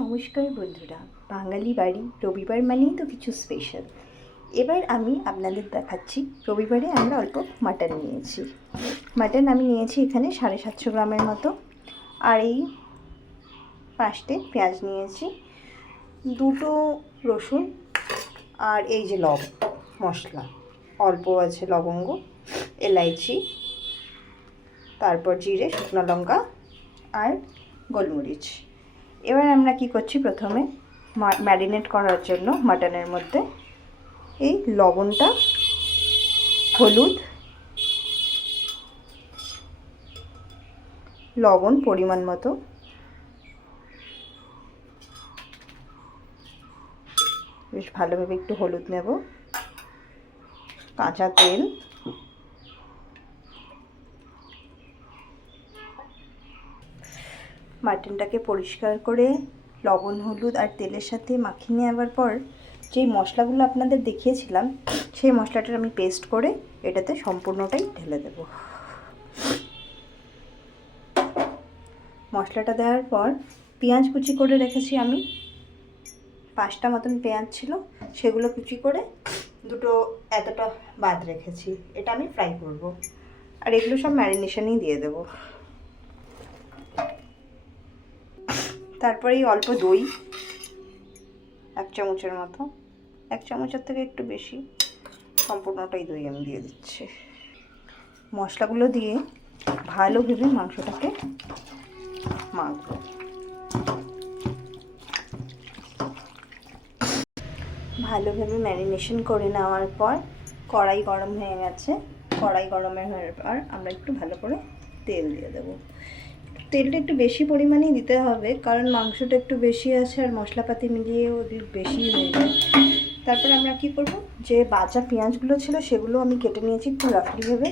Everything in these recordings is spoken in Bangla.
নমস্কার বন্ধুরা, বাঙালি বাড়ি রবিবার মানেই তো কিছু স্পেশাল। এবার আমি আপনাদের দেখাচ্ছি, রবিবারে আমরা অল্প মাটন নিয়েছি। মাটন আমি নিয়েছি এখানে 750 গ্রামের মতো। আর এই 5টে পেঁয়াজ নিয়েছি, 2টো রসুন, আর এই যে মশলা অল্প আছে, লবঙ্গ, এলাইচি, তারপর জিরে, শুকনো লঙ্কা আর গোলমরিচ। এবার আমরা কি করছি, প্রথমে ম্যারিনেট করার জন্য মাটনের মধ্যে এই লবণটা, হলুদ, লবণ পরিমাণ মতো, বেশ ভালোভাবে একটু হলুদ নেব, কাঁচা তেল, মাটনটাকে পরিষ্কার করে লবণ, হলুদ আর তেলের সাথে মাখিয়ে নেওয়ার পর যেই মশলাগুলো আপনাদের দেখিয়েছিলাম, সেই মশলাটার আমি পেস্ট করে এটাতে সম্পূর্ণটাই ঢেলে দেব। মশলাটা দেওয়ার পর পেঁয়াজ কুচি করে রেখেছি আমি, 5টা মতন পেঁয়াজ ছিল, সেগুলো কুচি করে এতটা বাদ রেখেছি। এটা আমি ফ্রাই করব, আর এগুলো সব ম্যারিনেশনেই দিয়ে দেব। তারপরে এই অল্প দই, 1 চামচের মতো, 1 চামচের থেকে একটু বেশি, সম্পূর্ণটাই দই আমি দিয়ে দিচ্ছি। মশলাগুলো দিয়ে ভালোভাবে মাংসটাকে মাখবো। ভালোভাবে ম্যারিনেশন করে নেওয়ার পর কড়াই গরম হয়ে গেছে। কড়াই গরমের হওয়ার পর আমরা একটু ভালো করে তেল দিয়ে দেবো। তেলটা একটু বেশি পরিমাণেই দিতে হবে, কারণ মাংসটা একটু বেশি আছে আর মশলাপাতি মিলিয়েও বেশি হয়ে যায়। তারপরে আমরা কি করব, যে বাঁচা পেঁয়াজগুলো ছিল সেগুলো আমি কেটে নিয়েছি একটু রাফলিভাবে।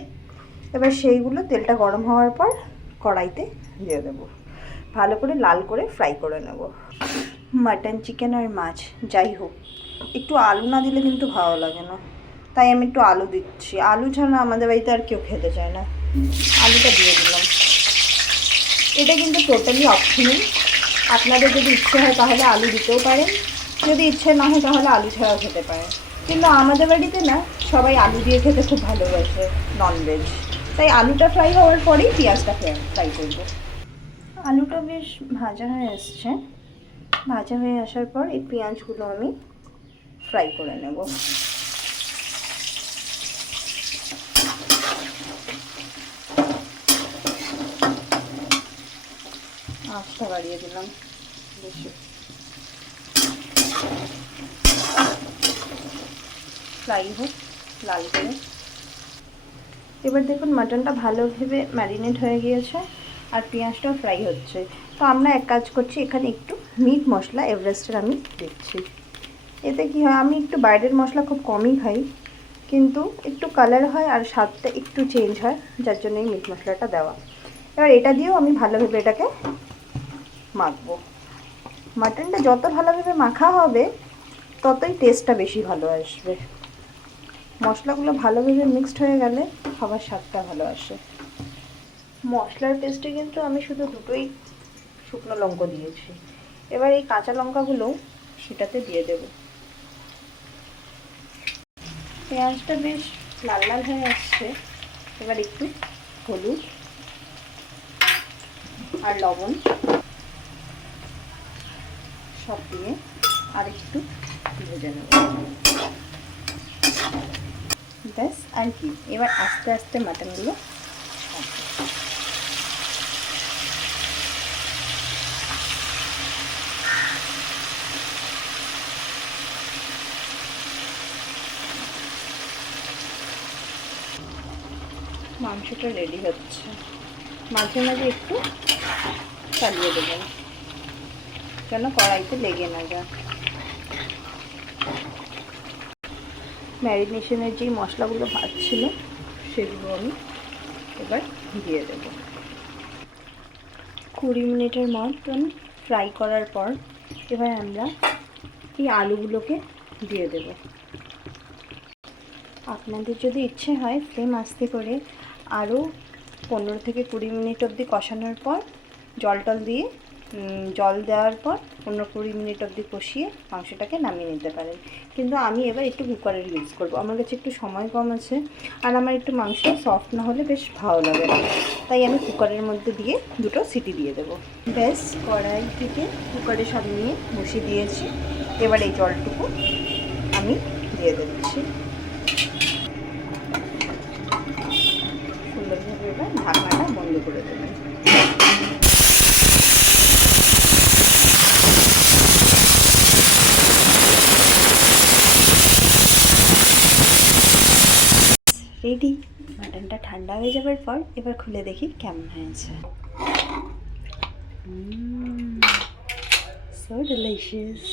এবার সেইগুলো তেলটা গরম হওয়ার পর কড়াইতে দিয়ে দেবো, ভালো করে লাল করে ফ্রাই করে নেব। মাটন, চিকেন আর মাছ যাই হোক, একটু আলু না দিলে কিন্তু ভালো লাগে না, তাই আমি একটু আলু দিচ্ছি। আলু ছাড়া আমাদের বাড়িতে আর কেউ খেতে চায় না, আলুটা দিয়ে দিলাম। এটা কিন্তু টোটালি অপশনাল, আপনাদের যদি ইচ্ছে হয় তাহলে আলু দিতেও পারেন, যদি ইচ্ছে না হয় তাহলে আলু ছাড়াও খেতে পারেন। কিন্তু আমাদের বাড়িতে না, সবাই আলু দিয়ে খেতে খুব ভালোবাসে, ননভেজ, তাই আলুটা ফ্রাই হওয়ার পরেই পেঁয়াজটা ফ্রাই করব। আলুটা বেশ ভাজা হয়ে এসছে। ভাজা হয়ে আসার পর এই পেঁয়াজগুলো আমি ফ্রাই করে নেব। আঁচটা বাড়িয়ে দিলাম বেশি, ফ্রাই হোক লাল করে। এবার দেখুন মাটনটা ভালোভাবে ম্যারিনেট হয়ে গিয়েছে আর পেঁয়াজটাও ফ্রাই হচ্ছে। তো আমরা এক কাজ করছি, এখানে একটু মিট মশলা এভারেস্টের আমি দিচ্ছি। এতে কি হয়, আমি একটু বাইরের মশলা খুব কমই খাই, কিন্তু একটু কালার হয় আর স্বাদটা একটু চেঞ্জ হয়, যার জন্য এই মিট মশলাটা দেওয়া। এবার এটা দিয়েও আমি ভালোভাবে এটাকে মাখবো। মাটনটা যত ভালোভাবে মাখা হবে ততই টেস্টটা বেশি ভালো আসবে। মশলাগুলো ভালোভাবে মিক্সড হয়ে গেলে খাবার স্বাদটা ভালো আসে। মশলার পেস্টে কিন্তু আমি শুধু 2টোই শুকনো লঙ্কা দিয়েছি। এবার এই কাঁচা লঙ্কাগুলো সেটাতে দিয়ে দেব। পেঁয়াজটা বেশ লাল লাল হয়ে আসছে। এবার একটু হলুদ আর লবণ সব দিয়ে আর একটু ভেজে নেব, ব্যাস আর কি। এবার আস্তে আস্তে মাটনগুলো মাংসটা রেডি হচ্ছে। মাঝে মাঝে একটু চালিয়ে দেবেন যেন কড়াইতে লেগে না যায়। ম্যারিনেশনের যেই মশলাগুলো ভাজছিল সেগুলো আমি এবার দিয়ে দেব। 20 মিনিটের মতন ফ্রাই করার পর এবার আমরা এই আলুগুলোকে দিয়ে দেব। আপনাদের যদি ইচ্ছে হয় ফ্লেম আস্তে করে আরও 15 থেকে 20 মিনিট অবধি কষানোর পর জল টল দিয়ে জল দেওয়ার পর 15-20 মিনিট অবধি কষিয়ে মাংসটাকে নামিয়ে নিতে পারেন। কিন্তু আমি এবার একটু কুকারের ইউজ করব, আমার কাছে একটু সময় কম আছে আর আমার একটু মাংস সফট না হলে বেশ ভালো লাগে না, তাই আমি কুকারের মধ্যে দিয়ে 2টো সিটি দিয়ে দেবো। ব্যাস, কড়াই থেকে কুকারে সব নিয়ে বসিয়ে দিয়েছি। এবার এই জলটুকু আমি দিয়ে দিচ্ছি। সুন্দরভাবে এবার ঢাকনাটা বন্ধ করে দেবেন। রেডি। মাটনটা ঠান্ডা হয়ে যাবার পর এবার খুলে দেখি কেমন হয়েছে। So delicious.